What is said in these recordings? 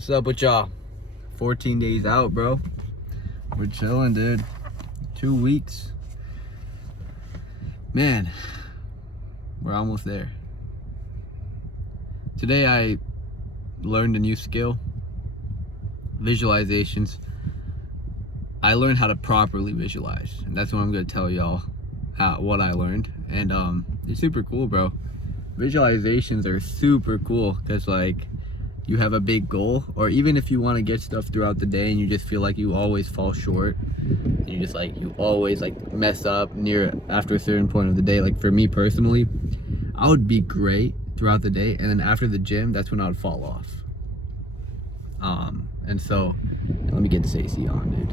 What's up with y'all? 14 days out, bro. We're chilling, dude. 2 weeks. Man, we're almost there. Today I learned a new skill. Visualizations. I learned how to properly visualize. And that's what I'm going to tell y'all what I learned. And it's super cool, bro. Visualizations are super cool because, like, you have a big goal, or even if you want to get stuff throughout the day and you just feel like you always fall short, you always mess up after a certain point of the day. Like, for me personally, I would be great throughout the day, and then after the gym, that's when I would fall off. And so let me get Stacey on, dude.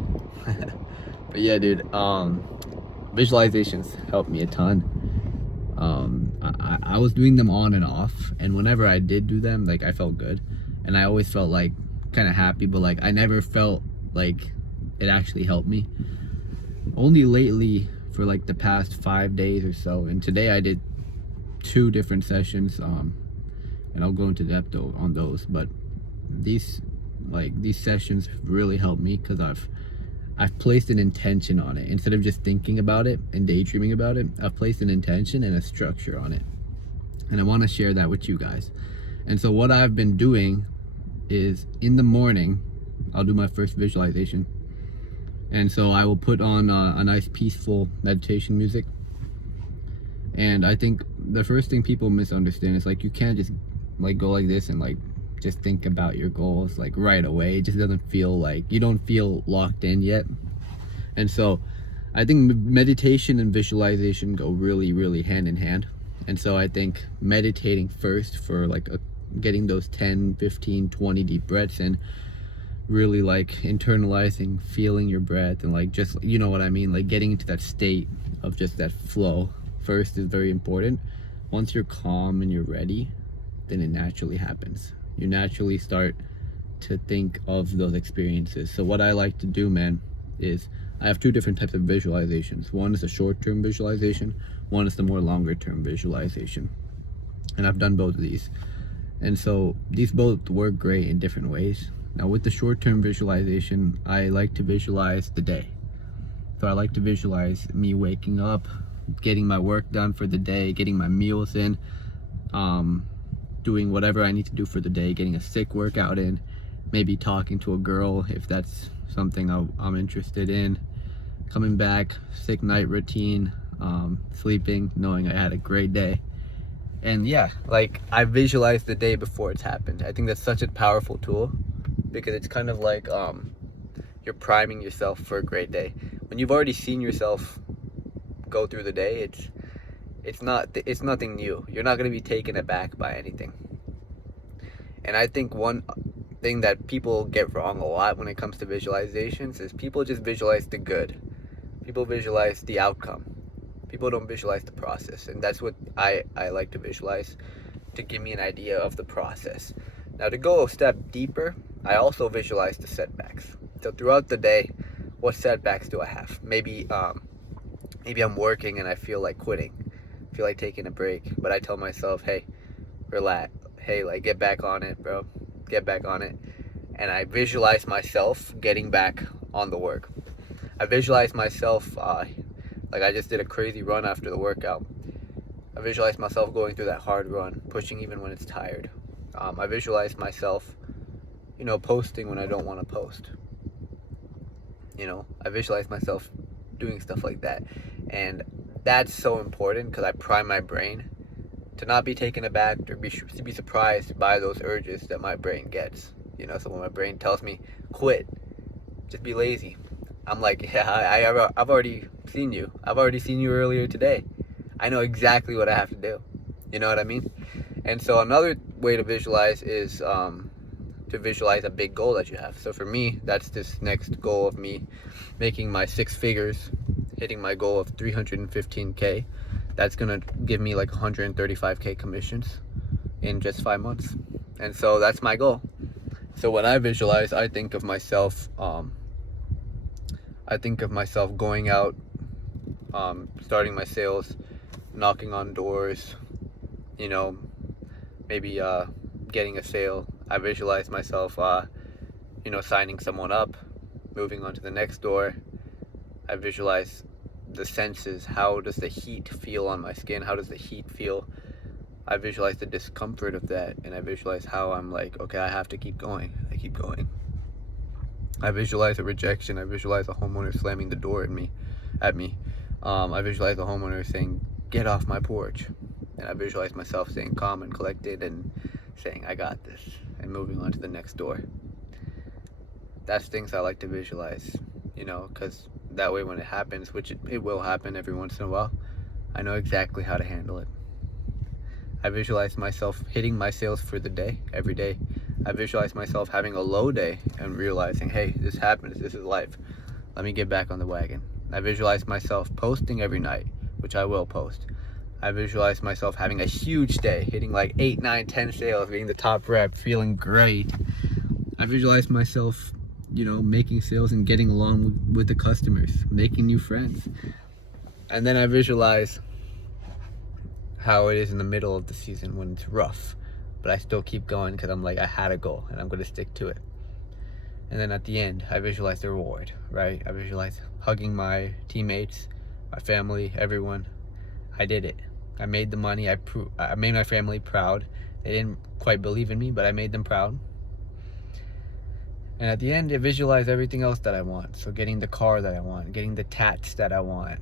But yeah, dude, visualizations helped me a ton. I was doing them on and off, and whenever I did do them, like, I felt good, and I always felt like kind of happy, but like I never felt like it actually helped me. Only lately, for like the past 5 days or so, and today I did 2 different sessions, and I'll go into depth on those, but these sessions really helped me because I've placed an intention on it. Instead of just thinking about it and daydreaming about it, I've placed an intention and a structure on it. And I want to share that with you guys. And so what I've been doing is, in the morning, I'll do my first visualization. And so I will put on a nice peaceful meditation music. And I think the first thing people misunderstand is, like, you can't just go like this and just think about your goals right away. It just doesn't feel like, you don't feel locked in yet. And so I think meditation and visualization go really, really hand in hand. And so I think meditating first for getting those 10, 15, 20 deep breaths and really internalizing, feeling your breath, and just, you know what I mean, getting into that state of just that flow first is very important. Once you're calm and you're ready, then it naturally happens. You naturally start to think of those experiences. So what I like to do, man, is I have 2 different types of visualizations. One is a short-term visualization, one is the more longer-term visualization. And I've done both of these. And so these both work great in different ways. Now, with the short-term visualization, I like to visualize the day. So I like to visualize me waking up, getting my work done for the day, getting my meals in, doing whatever I need to do for the day, getting a sick workout in, maybe talking to a girl if that's something I'm interested in, coming back, sick night routine, sleeping, knowing I had a great day. And yeah, I visualize the day before it's happened. I think that's such a powerful tool because it's kind of like you're priming yourself for a great day. When you've already seen yourself go through the day, it's nothing new. You're not going to be taken aback by anything. And I think one thing that people get wrong a lot when it comes to visualizations is people just visualize the good. People visualize the outcome. People don't visualize the process. And that's what I like to visualize, to give me an idea of the process. Now, to go a step deeper, I also visualize the setbacks. So throughout the day, what setbacks do I have? Maybe I'm working and I feel like quitting. I feel like taking a break, but I tell myself, hey, relax. Hey, get back on it, bro. Get back on it. And I visualize myself getting back on the work. I visualize myself, I just did a crazy run after the workout. I visualize myself going through that hard run, pushing even when it's tired. I visualize myself, posting when I don't want to post. I visualize myself doing stuff like that. And that's so important because I prime my brain to not be taken aback or to be surprised by those urges that my brain gets. So when my brain tells me, quit, just be lazy, I'm like, yeah, I've already seen you. I've already seen you earlier today. I know exactly what I have to do. You know what I mean? And so another way to visualize is to visualize a big goal that you have. So for me, that's this next goal of me making my 6 figures, hitting my goal of 315K. That's gonna give me 135K commissions in just 5 months. And so that's my goal. So when I visualize, I think of myself going out, starting my sales, knocking on doors, maybe getting a sale I visualize myself, signing someone up, moving on to the next door. I visualize the senses. How does the heat feel on my skin? How does the heat feel? I visualize the discomfort of that, and I visualize how I'm like, okay, I have to keep going. I keep going. I visualize a rejection. I visualize a homeowner slamming the door at me. I visualize a homeowner saying, "Get off my porch," and I visualize myself staying calm and collected and saying, "I got this," and moving on to the next door. That's things I like to visualize, because that way when it happens, which it will happen every once in a while, I know exactly how to handle it. I visualize myself hitting my sales for the day, every day. I visualize myself having a low day and realizing, hey, this happens, this is life. Let me get back on the wagon. I visualize myself posting every night, which I will post. I visualize myself having a huge day, hitting like 8, 9, 10 sales, being the top rep, feeling great. I visualize myself, making sales and getting along with the customers, making new friends. And then I visualize how it is in the middle of the season when it's rough, but I still keep going because I'm like, I had a goal and I'm going to stick to it. And then at the end, I visualize the reward, right? I visualize hugging my teammates, my family, everyone. I did it. I made the money. I made my family proud. They didn't quite believe in me, but I made them proud. And at the end, I visualize everything else that I want. So getting the car that I want, getting the tats that I want,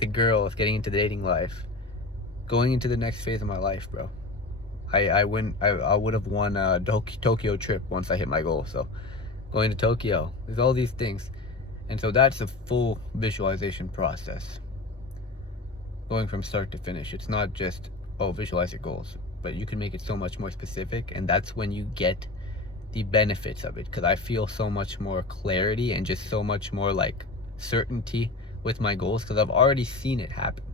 the girls, getting into the dating life, going into the next phase of my life, bro. I would have won a Tokyo trip once I hit my goal. So going to Tokyo, there's all these things. And so that's a full visualization process, going from start to finish. It's not just, visualize your goals, but you can make it so much more specific, and that's when you get the benefits of it, because I feel so much more clarity and just so much more like certainty with my goals because I've already seen it happen.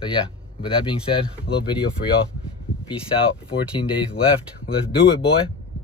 So yeah, with that being said, a little video for y'all. Peace out. 14 days left. Let's do it, boy.